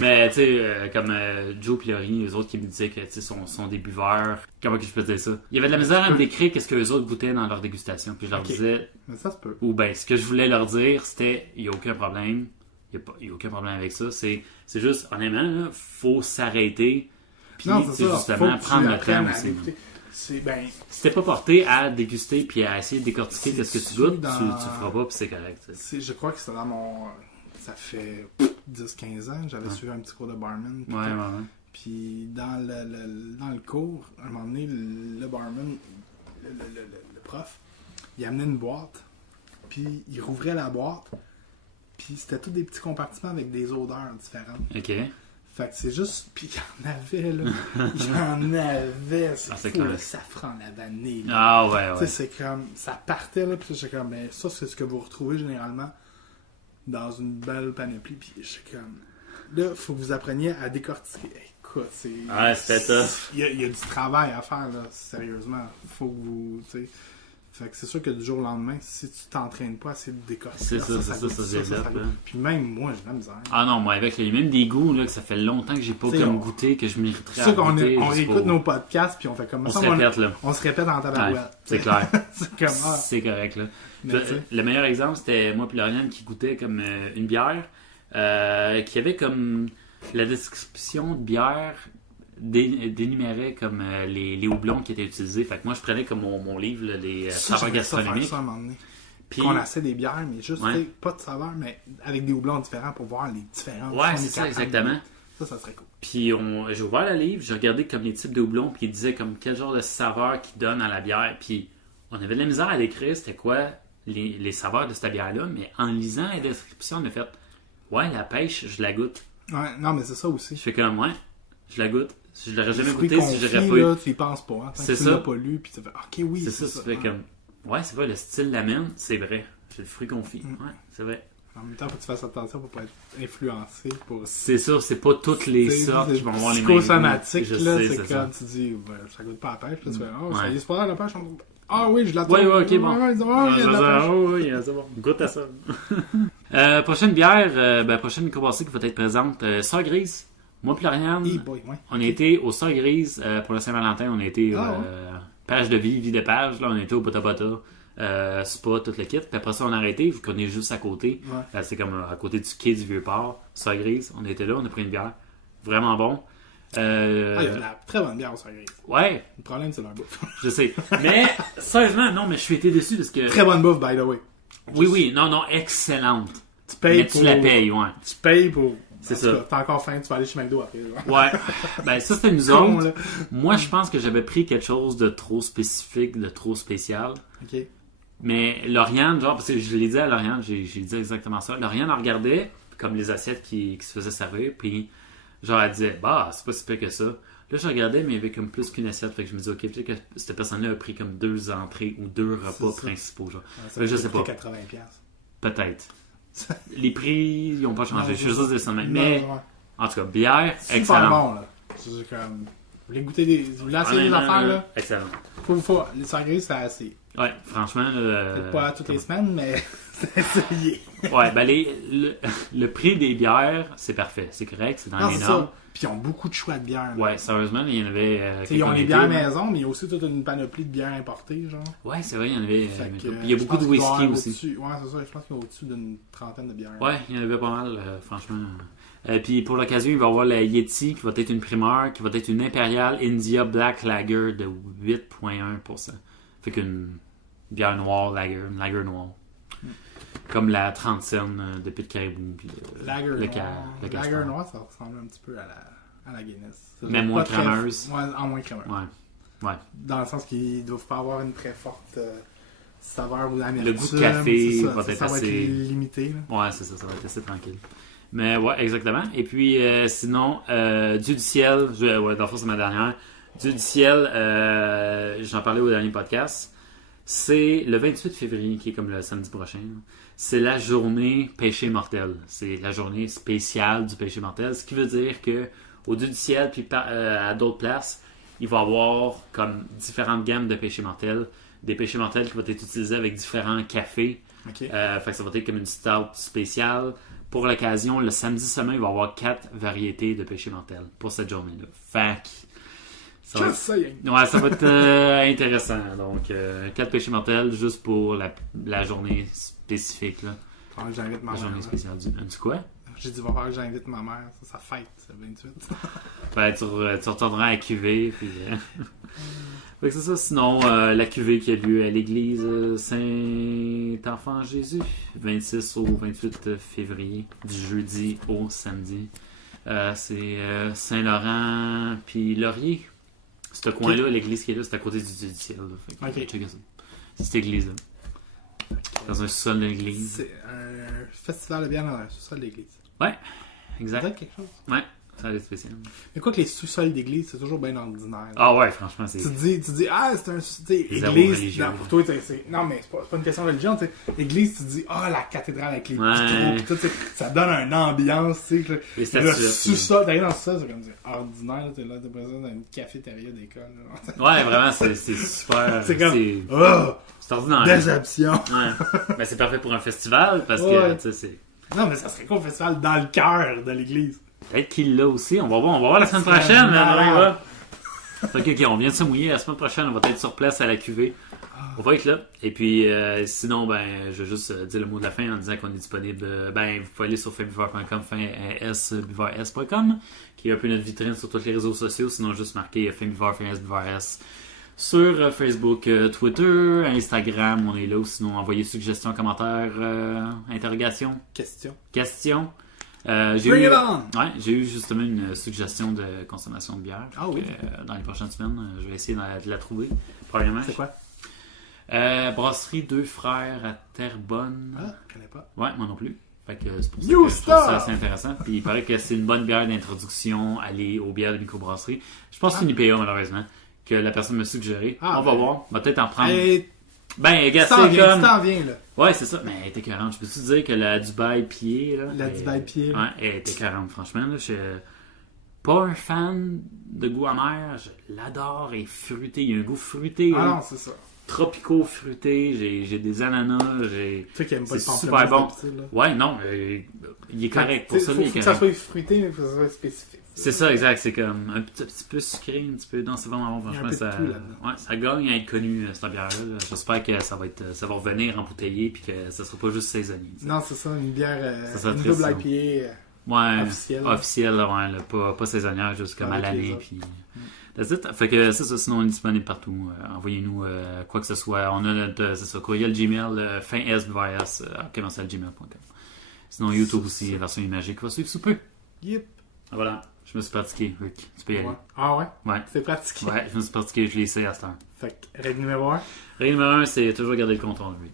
Mais tu sais, comme Joe et Laurie, les autres qui me disaient que sont des buveurs. Comment que je peux dire ça? Il y avait de la misère à me décrire qu'est-ce que les autres goûtaient dans leur dégustation. Puis je leur disais... Mais ça se peut. Ou ben, ce que je voulais leur dire, c'était, il n'y a aucun problème. Il n'y a aucun problème avec ça. C'est juste, honnêtement, il faut s'arrêter. Puis justement, prendre le temps aussi. Si t'es pas porté à déguster puis à essayer de décortiquer ce que tu goûtes, tu feras pas puis c'est correct. Je crois que c'était dans mon... Ça fait 10-15 ans, j'avais suivi un petit cours de barman. Ouais. Puis dans le cours, à un moment donné, le barman, le prof, il amenait une boîte, puis il rouvrait la boîte, puis c'était tous des petits compartiments avec des odeurs différentes. OK. Fait que c'est juste... Puis il y en avait, là. Il y en avait. C'est fou, le safran, la vanille. Là. Ah ouais. Tu sais, c'est comme... Ça partait, là, puis j'étais comme... Mais ça, c'est ce que vous retrouvez généralement dans une belle panoplie. Puis j'étais comme... Là, il faut que vous appreniez à décortiquer. Écoute, c'est... Ouais, c'était tough. Il y a du travail à faire, là, sérieusement. Faut que vous... Tu sais... Fait que c'est sûr que du jour au lendemain, si tu t'entraînes pas à essayer de décortiquer, ça développe. Puis même moi, j'ai de la misère. Ah non, moi avec même des goûts là, que ça fait longtemps que j'ai pas goûté, que je mériterais à goûter. C'est sûr qu'on réécoute nos podcasts, puis on fait comme ça. On se répète en tabarouette. Ouais, c'est clair. C'est correct là. Le meilleur exemple, c'était moi et Lauriane qui goûtait comme une bière qui avait comme la description de bière d'énumérer comme les houblons qui étaient utilisés. Fait que moi, je prenais comme mon livre, là, les saveurs gastronomiques. Puis on essaie des bières, mais juste pas de saveur, mais avec des houblons différents pour voir les différences. Ouais, c'est ça, exactement. Ça serait cool. Puis j'ai ouvert le livre, j'ai regardé comme les types de houblons, puis il disait comme quel genre de saveur qu'il donne à la bière. Puis on avait de la misère à décrire c'était quoi les saveurs de cette bière-là, mais en lisant la description, on a fait ouais, la pêche, je la goûte. Ouais, non, mais c'est ça aussi. Je fais comme ouais, je la goûte. Je l'aurais jamais goûté si j'aurais pas eu. Là, tu y penses pas. Hein, c'est ça. Tu l'as pas lu, puis tu fais ok, oui. C'est ça. Tu fais comme ouais, c'est vrai, le style l'amène, c'est vrai. C'est le fruit confit. Ouais, c'est vrai. En même temps, faut que tu fasses attention pour pas être influencé. C'est sûr, c'est pas toutes les sortes qui vont avoir les mêmes goûts. Psychosomatique, là, c'est quand tu dis ça goûte pas à la pêche, puis tu fais ça y est pas la pêche. Ah oui, je l'attends. Ouais, ok, bon. Oui, c'est bon. Goûte à ça. Prochaine bière, prochaine microbrasserie qui va être présente, Sœur Grise. Moi et Lauriane, on a été au Sœur Grise pour la Saint-Valentin. On a été page de vie de page. Là, on a été au Bota Bota, Spa, tout le kit. Puis après ça, on a arrêté, vu qu'on est juste à côté. Ouais. C'est comme à côté du quai du Vieux-Port. Sœur Grise, on était là, on a pris une bière. Vraiment bon. Il y a de la très bonne bière au Sœur Grise. Ouais. Le problème, c'est leur bouffe. Je sais. Mais, sérieusement, non, mais je suis été déçu parce que... Très bonne bouffe, by the way. Oui, non, excellente. Tu payes mais tu la payes, ouais. Tu payes pour... C'est ça. T'as encore faim, tu vas aller chez McDo après. Ouais. Ben, ça, c'était nous autres. Moi, je pense que j'avais pris quelque chose de trop spécifique, de trop spécial. OK. Mais Lauriane, genre, parce que je l'ai dit à Lauriane, j'ai dit exactement ça. Lauriane en regardait, comme les assiettes qui se faisaient servir, puis genre, elle disait, bah, c'est pas si pire que ça. Là, je regardais, mais il y avait comme plus qu'une assiette. Fait que je me disais, ok, peut-être que cette personne-là a pris comme 2 entrées ou 2 repas principaux, genre. Ouais, je sais pas. 80$. Peut-être. Les prix, ils n'ont pas changé. Je suis juste dire ça même. Mais, en tout cas, bière, c'est excellent. Super bon, là. C'est comme... Vous voulez goûter vous voulez essayer des affaires, là? Excellent. Faut. Les Sœurs Grises, c'est assez. Ouais, franchement, Peut-être pas toutes les semaines, mais c'est essayé. Ouais, ben le prix des bières, c'est parfait. C'est correct, c'est dans Non, les c'est normes. ça. Puis ils ont beaucoup de choix de bières. Ouais, sérieusement, il y en avait. Ils ont quelques les bières étés, là. maison, mais il y a aussi toute une panoplie de bières importées, genre. Ouais, c'est vrai, il y en avait. Fait que, Puis il y a beaucoup de je pense qu'il doit y whisky avoir aussi. au-dessus- Ouais, c'est ça. Je pense qu'il y a au-dessus d'une trentaine de bières. Ouais, il y en avait pas mal, franchement. Puis pour l'occasion, il va y avoir la Yeti qui va être une primeur, qui va être une Imperial India Black Lager de 8,1%. Fait qu'une bière noire lager, une lager noire. Comme la 30 cents de Pit Caribou. Puis Lager le Lager noir, ça ressemble un petit peu à la Guinness. C'est Mais pas moins très- crémeuse. Ouais, en moins crémeuse. Ouais. Dans le sens qu'ils ne doivent pas avoir une très forte saveur ou d'amertume. Le goût de café c'est ça, va être ça va assez- être limité. Là. Ouais, c'est ça, ça va être assez tranquille. Mais ouais, exactement. Et puis sinon, Dieu du ciel, ouais, dans le fond, c'est ma dernière. Dieu du ciel, j'en parlais au dernier podcast. C'est le 28 février, qui est comme le samedi prochain. C'est la journée péché mortel. C'est la journée spéciale du péché mortel. Ce qui veut dire que au Dieu du ciel, puis à d'autres places, il va y avoir comme différentes gammes de péché mortel. Des péchés mortels qui vont être utilisés avec différents cafés. Ok. Fait que ça va être comme une stout spéciale. Pour l'occasion, le samedi semaine, il va y avoir 4 variétés de péché mortel pour cette journée-là. Fait que ça va Just saying. Ouais, ça va être intéressant. Donc, 4 péchés mortels juste pour la journée spécifique. Là. Ah, j'invite ma La mère. journée là. spéciale du quoi? J'ai dit, va falloir que j'invite ma mère. Ça fête, c'est le 28. Ben, tu retourneras à la cuvée. Puis, fait que c'est ça. Sinon, la cuvée qui a lieu à l'église Saint-Enfant Jésus, 26 au 28 février, du jeudi au samedi. C'est Saint-Laurent puis Laurier. Ce coin-là, l'église qui est là, c'est à côté du Dieu du ciel. Là. Fait que, Ok. checker ça. C'est cette église-là. Dans un sous-sol de l'église. C'est un festival de bière dans un sous-sol d'église. Exact. Peut-être quelque chose. Ouais, ça va être spécial. Mais quoi que les sous-sols d'église, c'est toujours bien ordinaire. Ah ouais, franchement, c'est. Tu te dis, ah, c'est un Zéro église. religieux. Non, pour toi, non, mais c'est pas une question de religion. Tu sais. Église, tu te dis, ah, la cathédrale avec les Ouais. vitraux, pis tout, tu sais, ça donne une ambiance. Tu sais, que Les le statuettes. sous-sol, t'arrives dans le sous-sol, c'est comme dire, ordinaire, t'es là, t'es présent dans une cafétéria d'école. là. Ouais, vraiment, c'est super. C'est comme, oh, C'est ordinaire. déception. Ouais. Ben, c'est parfait pour un festival parce que, Ouais. tu sais, c'est. Non, mais ça serait quoi un festival dans le cœur de l'église? Peut-être qu'il l'a aussi. On va voir la semaine Ça serait prochaine. malade. Ok, on vient de se mouiller. La semaine prochaine, on va être sur place à la cuvée. On va être là. Et puis, sinon, ben, je vais juste dire le mot de la fin en disant qu'on est disponible. Ben, vous pouvez aller sur fainbuveur.com, fainbuveurs.com, qui est un peu notre vitrine sur tous les réseaux sociaux. Sinon, juste marquer fainbuveur, fainbuveurs. Sur Facebook, Twitter, Instagram, on est là. Ou sinon, envoyez suggestions, commentaires, interrogations, questions. J'ai Bring eu, it on! ouais, j'ai eu justement une suggestion de consommation de bière. Ah oui? Dans les prochaines semaines, je vais essayer de la trouver. Premièrement. C'est quoi? Brasserie Deux Frères à Terrebonne. Ah, je connais pas. Ouais, moi non plus. Fait que c'est pour ça You que je trouve ça stop! assez intéressant. Puis il paraît que c'est une bonne bière d'introduction aux bières de microbrasserie. Je pense que c'est une IPA malheureusement que la personne m'a suggéré. Ah, on va ben. voir. On va peut-être en prendre. Hey, Ben, tu gars, t'en c'est viens, comme. tu t'en viens, là. Ouais, c'est ça. Mais elle était 40. Je peux-tu te dire que la Dubaï Pied, là. La Dubaï Pied. Ouais, elle était 40, franchement. Là, je suis pas un fan de goût amer. Je l'adore et fruité. Il y a un goût fruité. Ah là. non, c'est ça. Tropicaux fruité. J'ai des ananas. Tu sais qu'il aime pas le C'est pamplemousse super bon. d'habitude, là. Ouais, non. Il est correct. Pour ça, faut il est que ça correct. soit fruité, mais il faut que ça soit spécifique. C'est ça, exact. C'est comme un petit peu sucré, un petit peu. Non, c'est vraiment bon. Il y a un Franchement, peu de ça, tout là-dedans. ouais, ça gagne à être connu, cette bière-là. Là. J'espère que ça va revenir embouteillé puis que ça sera pas juste saisonnier. tu sais. Non, c'est ça, une bière, Ça serait une triste, double ça. IPA. Ouais, Officielle. officielle, là, ouais, là, pas saisonnière, juste comme à Avec les l'année. autres. Puis... That's it. Fait que c'est ça, sinon on est disponible partout. Envoyez-nous quoi que ce soit. On a notre c'est ça, courriel Gmail, finsbvs@gmail.com. Sinon YouTube aussi, la version imagée qui va suivre sous peu. Yep. Voilà, je me suis pratiqué, Rick. Tu peux y aller. Ouais. Ah ouais? Ouais. C'est pratique. Ouais, je me suis pratiqué, je l'ai essayé à cette heure. Fait que, règle numéro 1. Règle numéro 1, c'est toujours garder le contrôle, Rick.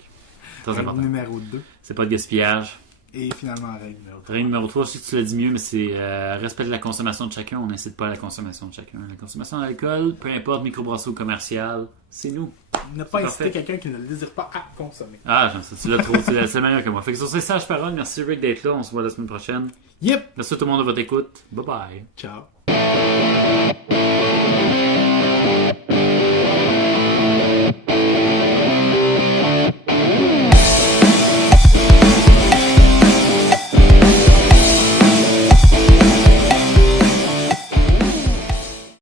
Très Règle important. numéro 2. C'est pas de gaspillage. Et finalement, règle numéro 3. Règle numéro 3, je sais que tu l'as dit mieux, mais c'est respect de la consommation de chacun. On n'incite pas à la consommation de chacun. La consommation d'alcool, peu importe, microbrasserie ou commercial, c'est nous. Ne pas C'est inciter parfait. quelqu'un qui ne le désire pas à consommer. Ah, j'aime ça. Tu l'as trop. C'est meilleur que moi. Fait que sur ces sages paroles, merci Rick d'être là. On se voit la semaine prochaine. Yep. Merci à tout le monde de votre écoute. Bye bye. Ciao.